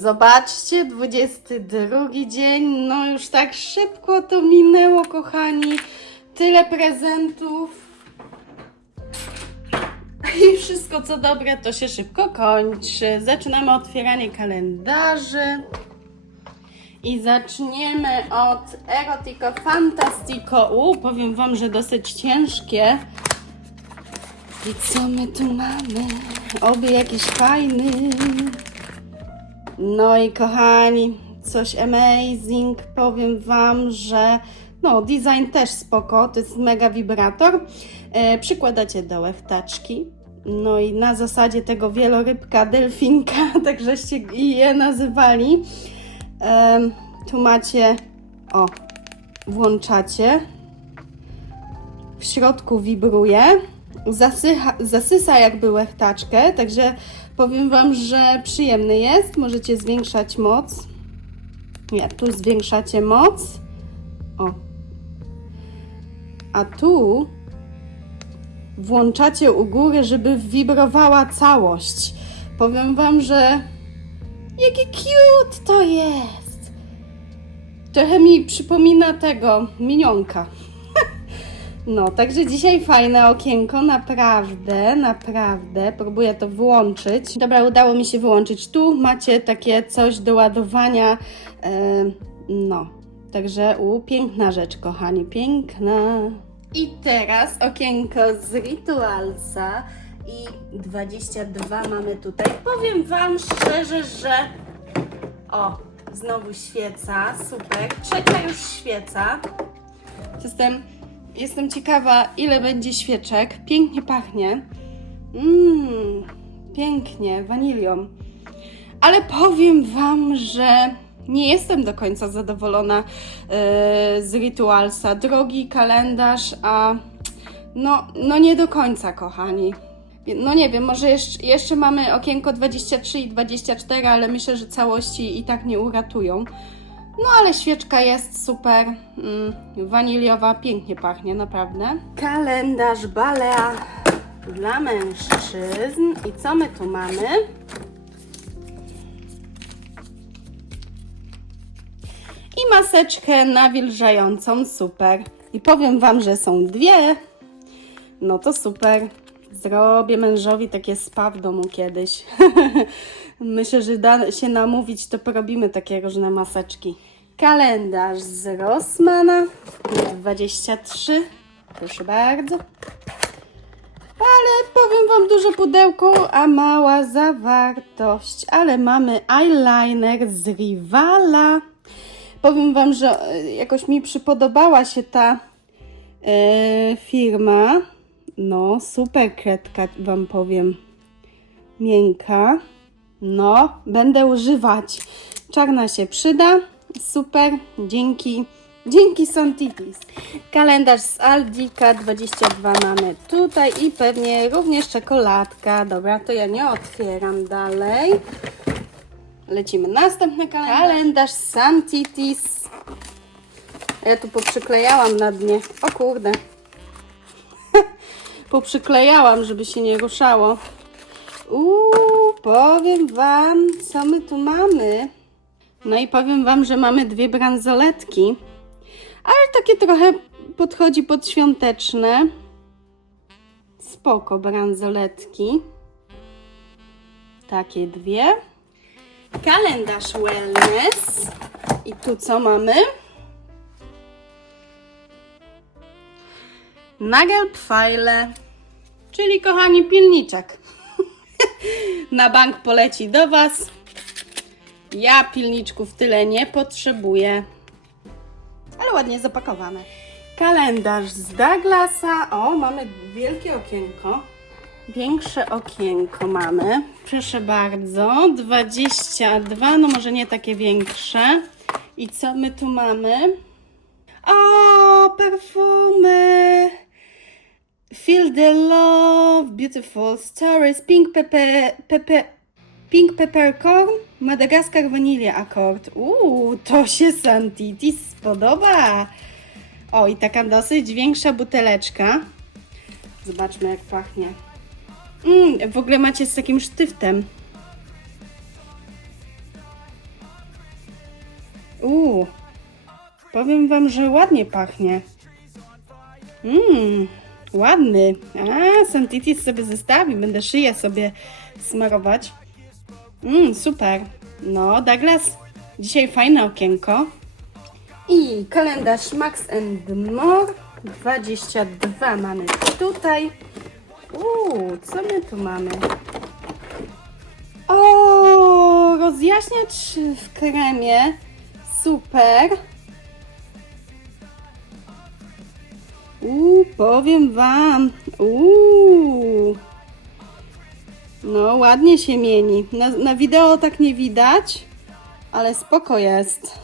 Zobaczcie, 22 dzień, no już tak szybko to minęło, kochani. Tyle prezentów. I wszystko co dobre to się szybko kończy. Zaczynamy otwieranie kalendarzy. I zaczniemy od Erotico Fantastico. U, powiem Wam, że dosyć ciężkie. I co my tu mamy? Oby jakiś fajny. No i kochani, coś amazing. Powiem Wam, że no, design też spoko. To jest mega wibrator. E, przykładacie do łechtaczki. No i na zasadzie tego wielorybka, delfinka, tak żeście je nazywali. Em, tu macie, o, włączacie. W środku wibruje. Zasycha, zasysa jakby łechtaczkę, także powiem Wam, że przyjemny jest. Możecie zwiększać moc. Nie, tu zwiększacie moc. O. A tu włączacie u góry, żeby wibrowała całość. Powiem Wam, że Jaki cute to jest! Trochę mi przypomina tego minionka. No, także dzisiaj fajne okienko, naprawdę, naprawdę. Próbuję to wyłączyć. Dobra, udało mi się wyłączyć. Tu macie takie coś do ładowania. e, no, także u, piękna rzecz, kochani, piękna. I teraz okienko z Ritualsa i 22 mamy tutaj. Powiem Wam szczerze, że o, znowu świeca, super. Trzecia już świeca. Jestem, jestem ciekawa, ile będzie świeczek. Pięknie pachnie. Mmm, pięknie, wanilią. Ale powiem Wam, że nie jestem do końca zadowolona e, z Ritualsa. Drogi kalendarz, a no, no nie do końca, kochani. No nie wiem, może jeszcze, jeszcze mamy okienko 23 i 24, ale myślę, że całości i tak nie uratują. No ale świeczka jest super, mm, waniliowa, pięknie pachnie, naprawdę. Kalendarz Balea dla mężczyzn. I co my tu mamy? I maseczkę nawilżającą, super. I powiem Wam, że są dwie. No to super. Zrobię mężowi takie spa w domu kiedyś. Myślę, że da się namówić, to porobimy takie różne maseczki. Kalendarz z Rossmana 23. Proszę bardzo. Ale powiem Wam duże pudełko, a mała zawartość. Ale mamy eyeliner z Rivala. Powiem Wam, że e, jakoś mi przypodobała się ta e, firma. No, super kredka Wam powiem. Miękka. No, będę używać. Czarna się przyda. Super, dzięki. Dzięki Santitis. Kalendarz z Aldika 22 mamy tutaj i pewnie również czekoladka. Dobra, to ja nie otwieram dalej. Lecimy następny kalendarz. Kalendarz Santitis. Ja tu poprzyklejałam na dnie. O kurde. poprzyklejałam, żeby się nie ruszało. Uuu, powiem Wam, co my tu mamy. No i powiem Wam, że mamy dwie bransoletki, ale takie trochę podchodzi pod świąteczne. Spoko bransoletki. Takie dwie. Kalendarz wellness. I tu co mamy? Nagelpfeile, czyli kochani pilniczek. Na bank poleci do Was. Ja pilniczków tyle nie potrzebuję. Ale ładnie zapakowane. Kalendarz z Douglasa. O, mamy wielkie okienko. Większe okienko mamy. Proszę bardzo. 22, no może nie takie większe. I co my tu mamy? O, perfumy! Feel the love, beautiful stories, pink pepper, pepper, pink peppercorn, Madagaskar vanilla akord. Uuu, to się Santitis spodoba. O, i taka dosyć większa buteleczka. Zobaczmy, jak pachnie. Mm, w ogóle macie z takim sztyftem. Uuu, powiem wam, że ładnie pachnie. Mmm, ładny. A, Santitis sobie zestawi, będę szyję sobie smarować. Mmm, super. No, Douglas, dzisiaj fajne okienko. I kalendarz Max More. 22 mamy tutaj. Uuu, co my tu mamy? O, rozjaśniacz w kremie. Super. Uuu, powiem wam. Uuu. No, ładnie się mieni. Na, na wideo tak nie widać, ale spoko jest.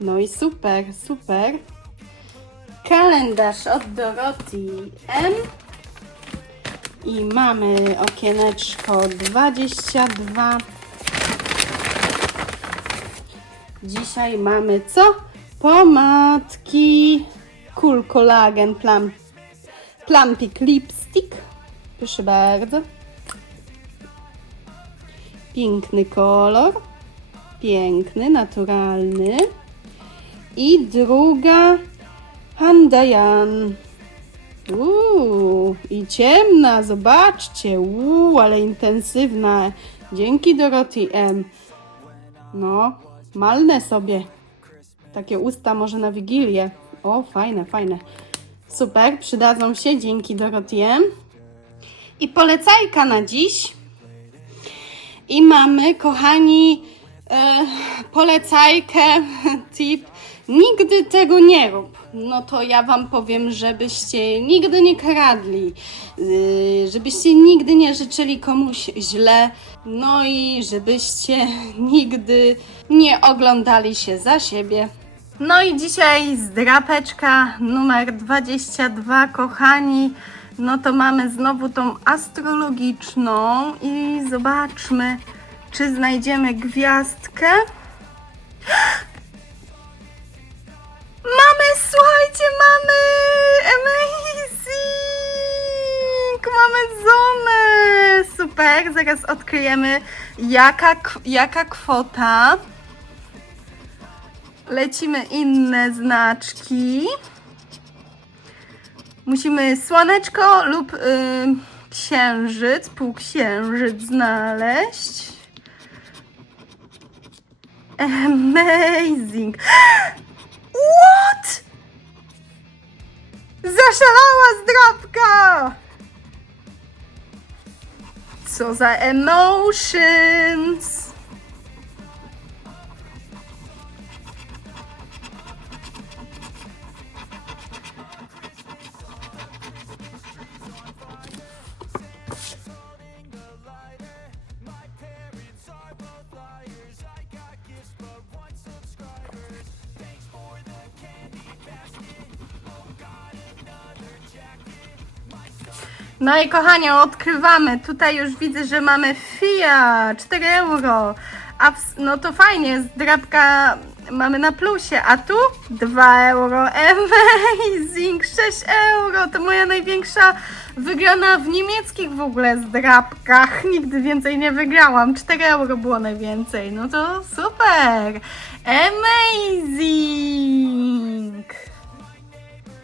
No i super, super. Kalendarz od Doroty M. I mamy okieneczko 22. Dzisiaj mamy co? Pomadki Cool Collagen Plum, Plumpik Lipstick. Proszę bardzo. Piękny kolor. Piękny, naturalny. I druga Pandayan. Uuu, i ciemna, zobaczcie. Uuu, ale intensywna. Dzięki Dorothy M. No, malne sobie. Takie usta może na Wigilię. O, fajne, fajne. Super, przydadzą się. Dzięki Dorothy M. I polecajka na dziś. I mamy, kochani, e, polecajkę, tip. Nigdy tego nie rób. No to ja Wam powiem, żebyście nigdy nie kradli, yy, żebyście nigdy nie życzyli komuś źle, no i żebyście nigdy nie oglądali się za siebie. No i dzisiaj zdrapeczka numer 22, kochani. No to mamy znowu tą astrologiczną i zobaczmy, czy znajdziemy gwiazdkę. Mamy, słuchajcie, mamy amazing! Mamy zonę! Super, zaraz odkryjemy jaka, jaka kwota. Lecimy inne znaczki. Musimy słoneczko lub y, księżyc, półksiężyc znaleźć. Amazing! What? Zaszalała zdrabka! Co za emotions! No i kochani, odkrywamy. Tutaj już widzę, że mamy FIA 4 euro. A w, no to fajnie, zdrabka mamy na plusie. A tu 2 euro. Amazing! 6 euro. To moja największa wygrana w niemieckich w ogóle zdrabkach. Nigdy więcej nie wygrałam. 4 euro było najwięcej. No to super! Amazing!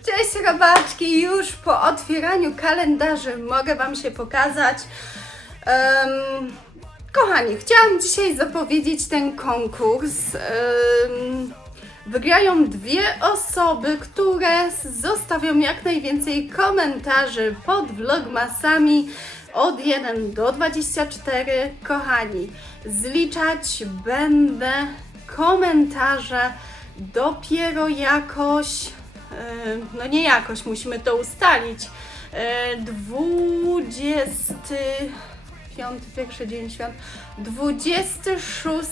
Cześć robaczki, już po otwieraniu kalendarzy mogę Wam się pokazać. Em, kochani, chciałam dzisiaj zapowiedzieć ten konkurs. Em, wygrają dwie osoby, które zostawią jak najwięcej komentarzy pod vlogmasami od 1 do 24. Kochani, zliczać będę komentarze dopiero jakoś no nie jakoś, musimy to ustalić. E, 25, pierwszy dzień świąt, 26,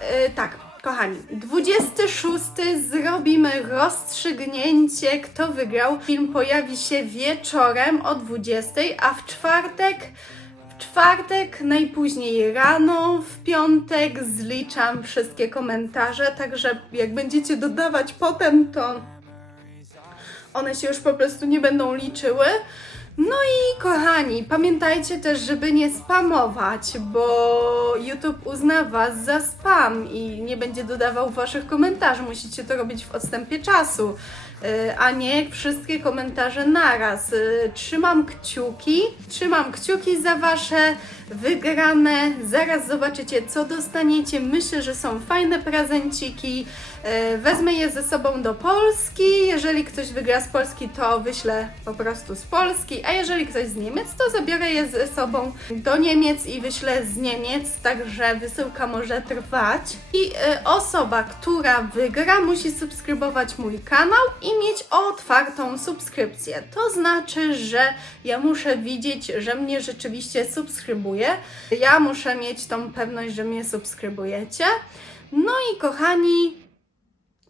e, tak, kochani, 26 zrobimy rozstrzygnięcie, kto wygrał. Film pojawi się wieczorem o 20, a w czwartek w czwartek, najpóźniej rano, w piątek zliczam wszystkie komentarze, także jak będziecie dodawać potem, to one się już po prostu nie będą liczyły. No i kochani, pamiętajcie też, żeby nie spamować, bo YouTube uzna Was za spam i nie będzie dodawał Waszych komentarzy. Musicie to robić w odstępie czasu, a nie wszystkie komentarze naraz. Y, Trzymam kciuki, trzymam kciuki za Wasze wygrane. Zaraz zobaczycie, co dostaniecie. Myślę, że są fajne prezenciki. Y, Wezmę je ze sobą do Polski. Jeżeli ktoś wygra z Polski, to wyślę po prostu z Polski, a jeżeli ktoś z Niemiec, to zabiorę je ze sobą do Niemiec i wyślę z Niemiec, także wysyłka może trwać. I osoba, która wygra, musi subskrybować mój kanał i mieć otwartą subskrypcję. To znaczy, że ja muszę widzieć, że mnie rzeczywiście subskrybuje. Ja muszę mieć tą pewność, że mnie subskrybujecie. No i kochani,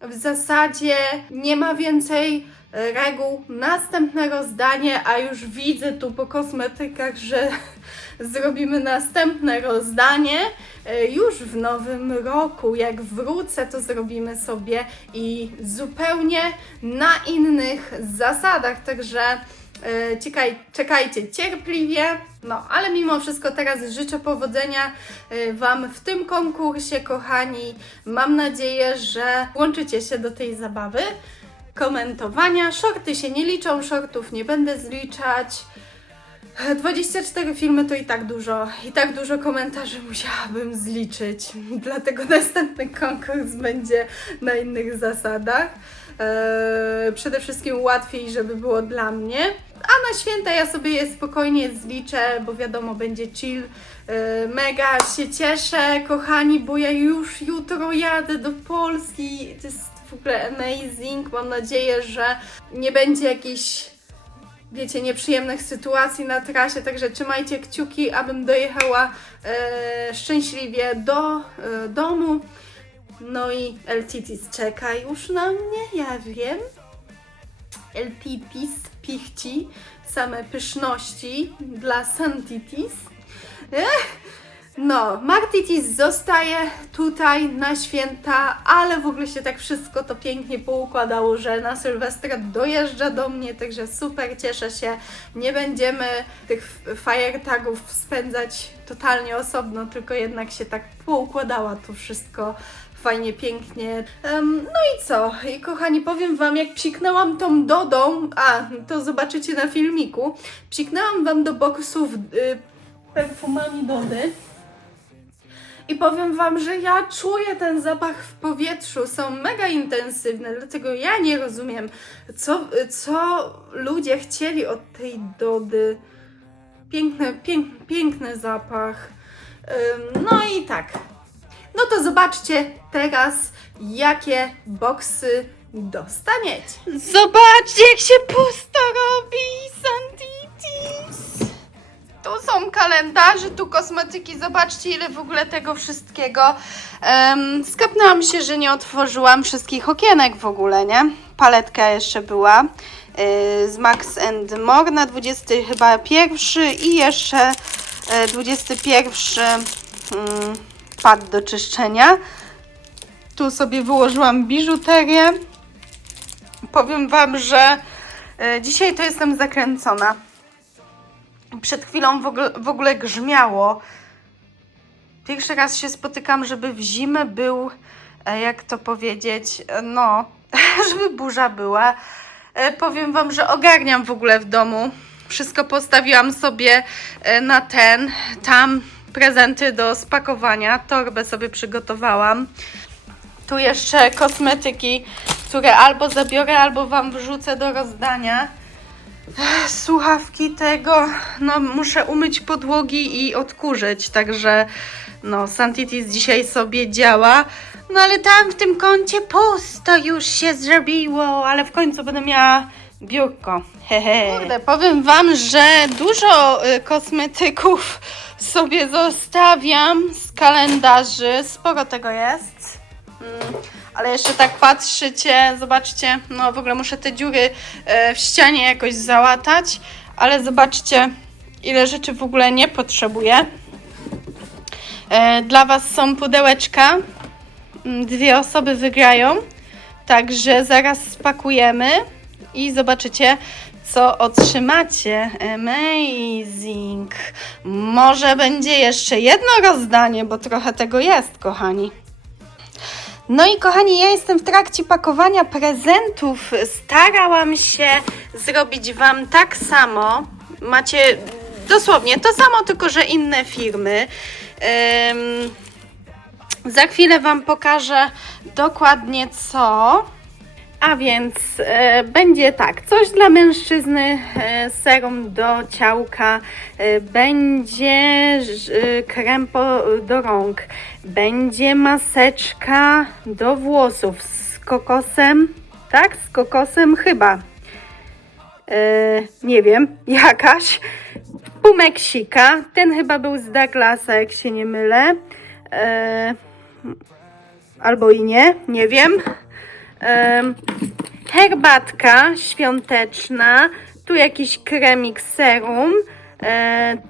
w zasadzie nie ma więcej reguł. Następne rozdanie, a już widzę tu po kosmetykach, że zrobimy następne rozdanie e, już w nowym roku. Jak wrócę, to zrobimy sobie i zupełnie na innych zasadach. Także e, czekaj, czekajcie cierpliwie. No, ale mimo wszystko teraz życzę powodzenia e, Wam w tym konkursie, kochani. Mam nadzieję, że włączycie się do tej zabawy komentowania. Shorty się nie liczą, shortów nie będę zliczać. 24 filmy to i tak dużo, i tak dużo komentarzy musiałabym zliczyć. Dlatego następny konkurs będzie na innych zasadach. Eee, przede wszystkim łatwiej, żeby było dla mnie. A na święta ja sobie je spokojnie zliczę, bo wiadomo, będzie chill. Eee, mega się cieszę, kochani, bo ja już jutro jadę do Polski. To jest w ogóle amazing. Mam nadzieję, że nie będzie jakichś wiecie, nieprzyjemnych sytuacji na trasie, także trzymajcie kciuki, abym dojechała e, szczęśliwie do e, domu. No i LTTs czeka już na mnie, ja wiem. LTTs, pichci, same pyszności dla Santitis. Ech, no, Martitis zostaje tutaj na święta, ale w ogóle się tak wszystko to pięknie poukładało, że na Sylwestra dojeżdża do mnie, także super, cieszę się. Nie będziemy tych fire tagów spędzać totalnie osobno, tylko jednak się tak poukładało to wszystko fajnie, pięknie. Em, no i co? I kochani, powiem Wam, jak psiknęłam tą Dodą, a to zobaczycie na filmiku, psiknęłam Wam do boksów y, perfumami Dody. I powiem Wam, że ja czuję ten zapach w powietrzu, są mega intensywne, dlatego ja nie rozumiem, co, co ludzie chcieli od tej Dody. Piękny, pięk, piękny zapach. No i tak. No to zobaczcie teraz, jakie boksy dostaniecie. Zobaczcie, jak się pusto robi, Santitis. Tu są kalendarze, tu kosmetyki. Zobaczcie, ile w ogóle tego wszystkiego. Um, skapnęłam się, że nie otworzyłam wszystkich okienek w ogóle, nie? Paletka jeszcze była yy, z Max and More na 20 chyba pierwszy i jeszcze yy, 21 mm, pad do czyszczenia. Tu sobie wyłożyłam biżuterię. Powiem Wam, że yy, dzisiaj to jestem zakręcona. Przed chwilą w ogóle, w ogóle grzmiało. Pierwszy raz się spotykam, żeby w zimę był, e, jak to powiedzieć, e, no, żeby burza była. E, Powiem Wam, że ogarniam w ogóle w domu. Wszystko postawiłam sobie na ten, tam prezenty do spakowania. Torbę sobie przygotowałam. Tu jeszcze kosmetyki, które albo zabiorę, albo Wam wrzucę do rozdania słuchawki tego, no muszę umyć podłogi i odkurzyć, także no Santitis dzisiaj sobie działa, no ale tam w tym kącie pusto już się zrobiło, ale w końcu będę miała biurko, hehe. Kurde, powiem Wam, że dużo y, kosmetyków sobie zostawiam z kalendarzy, sporo tego jest. Mm, ale jeszcze tak patrzycie, zobaczcie, no w ogóle muszę te dziury e, w ścianie jakoś załatać, ale zobaczcie, ile rzeczy w ogóle nie potrzebuję. E, Dla Was są pudełeczka, Mm, dwie osoby wygrają, także zaraz spakujemy i zobaczycie, co otrzymacie. Amazing. Może będzie jeszcze jedno rozdanie, bo trochę tego jest, kochani. No i kochani, ja jestem w trakcie pakowania prezentów. Starałam się zrobić Wam tak samo. Macie dosłownie to samo, tylko że inne firmy. Em, za chwilę Wam pokażę dokładnie co. A więc e, będzie tak, coś dla mężczyzny, e, serum do ciałka, e, będzie e, krem po, do rąk, będzie maseczka do włosów z kokosem, tak? Z kokosem chyba. E, nie wiem, jakaś. Pumeksika, ten chyba był z Douglasa, jak się nie mylę. E, albo i nie, nie wiem. Herbatka świąteczna, tu jakiś kremik serum,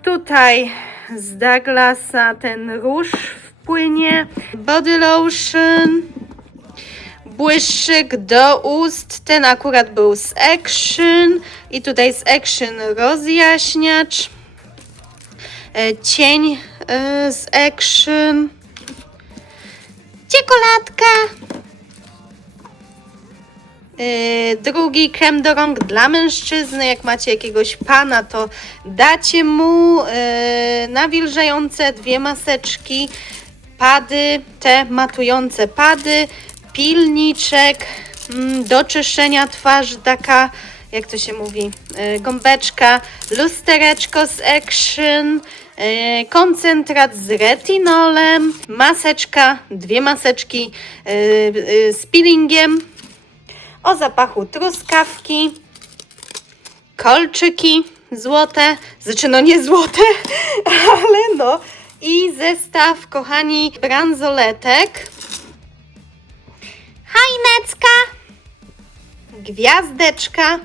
tutaj z Douglasa ten róż wpłynie, body lotion, błyszczyk do ust, ten akurat był z Action. I tutaj z Action rozjaśniacz, e, cień e, z Action, czekoladka, Yy, drugi krem do rąk dla mężczyzny. Jak macie jakiegoś pana, to dacie mu yy, nawilżające dwie maseczki, pady, te matujące pady, pilniczek mm, do czyszczenia twarzy, taka, jak to się mówi, yy, gąbeczka, lustereczko z Action, koncentrat z retinolem, maseczka, dwie maseczki z peelingiem, o zapachu truskawki, kolczyki złote, znaczy no nie złote, ale no. I zestaw, kochani, bransoletek, hajnecka, gwiazdeczka.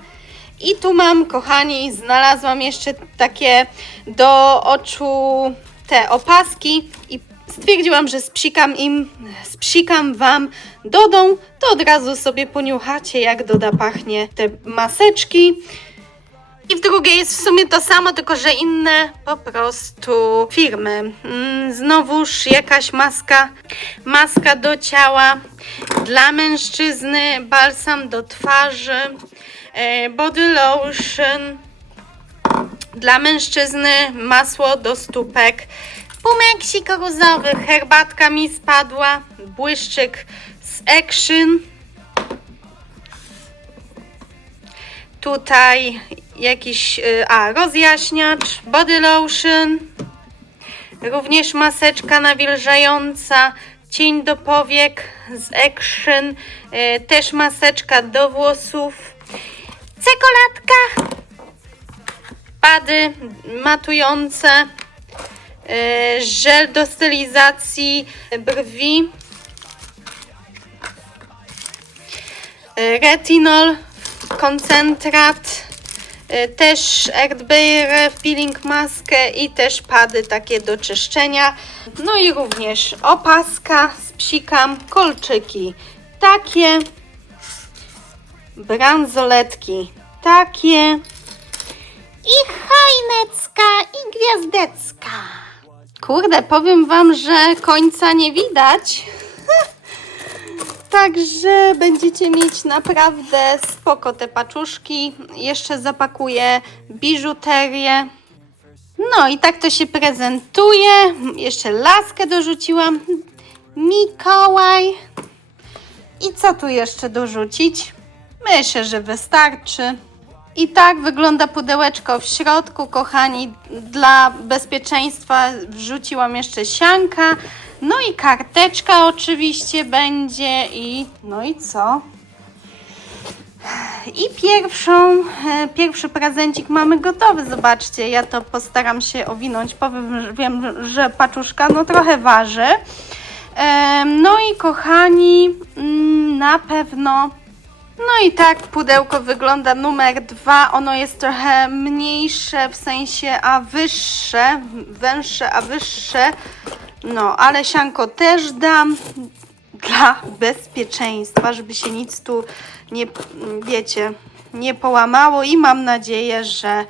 I tu mam, kochani, znalazłam jeszcze takie do oczu te opaski i stwierdziłam, że spsikam im, spsikam Wam Dodą, to od razu sobie poniuchacie, jak Doda pachnie te maseczki. I w drugiej jest w sumie to samo, tylko że inne po prostu firmy. Mm, Znowuż jakaś maska, maska do ciała dla mężczyzny, balsam do twarzy, e, body lotion, dla mężczyzny masło do stópek, pumeksik różowy, herbatka mi spadła, błyszczyk z Action. Tutaj jakiś, y, a rozjaśniacz, body lotion, również maseczka nawilżająca, cień do powiek z Action, y, też maseczka do włosów, czekoladka, pady matujące, żel do stylizacji brwi, y, retinol, koncentrat, y, też Erdbeer peeling maskę i też pady takie do czyszczenia. No i również opaska z psikam, kolczyki takie, bransoletki takie, i hajnecka, i gwiazdecka. Kurde, powiem wam, że końca nie widać. Także będziecie mieć naprawdę spoko te paczuszki. Jeszcze zapakuję biżuterię. No i tak to się prezentuje. Jeszcze laskę dorzuciłam. Mikołaj. I co tu jeszcze dorzucić? Myślę, że wystarczy. I tak wygląda pudełeczko w środku, kochani. Dla bezpieczeństwa wrzuciłam jeszcze sianka. No i karteczka oczywiście będzie i no i co? I pierwszą, e, pierwszy prezencik mamy gotowy. Zobaczcie, ja to postaram się owinąć. Powiem, że wiem, że paczuszka no trochę waży. Em, No i kochani, mm, na pewno no i tak pudełko wygląda numer dwa. Ono jest trochę mniejsze, w sensie a wyższe, węższe, a wyższe. No, ale sianko też dam dla bezpieczeństwa, żeby się nic tu nie, wiecie, nie połamało i mam nadzieję, że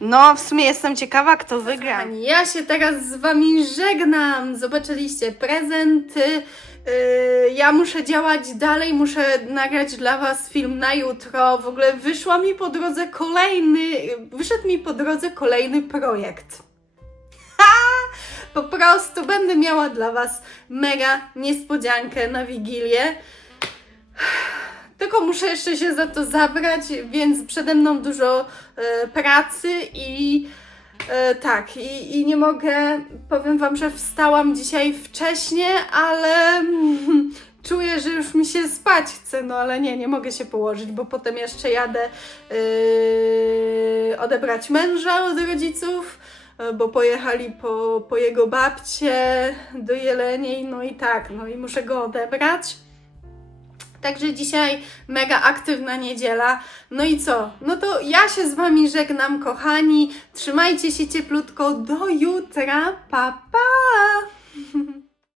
no w sumie jestem ciekawa, kto wygra. Ja się teraz z wami żegnam. Zobaczyliście prezenty. Yy, ja muszę działać dalej, muszę nagrać dla Was film na jutro. W ogóle wyszła mi po drodze kolejny, wyszedł mi po drodze kolejny projekt. Po prostu będę miała dla Was mega niespodziankę na Wigilię. Tylko muszę jeszcze się za to zabrać, więc przede mną dużo e, pracy i e, tak, i, i nie mogę, powiem Wam, że wstałam dzisiaj wcześnie, ale czuję, że już mi się spać chce, no ale nie, nie mogę się położyć, bo potem jeszcze jadę yy, odebrać męża od rodziców, e, bo pojechali po, po jego babcie do Jeleniej, no i tak, no i muszę go odebrać. Także dzisiaj mega aktywna niedziela. No i co? No to ja się z Wami żegnam, kochani. Trzymajcie się cieplutko. Do jutra. Pa, pa!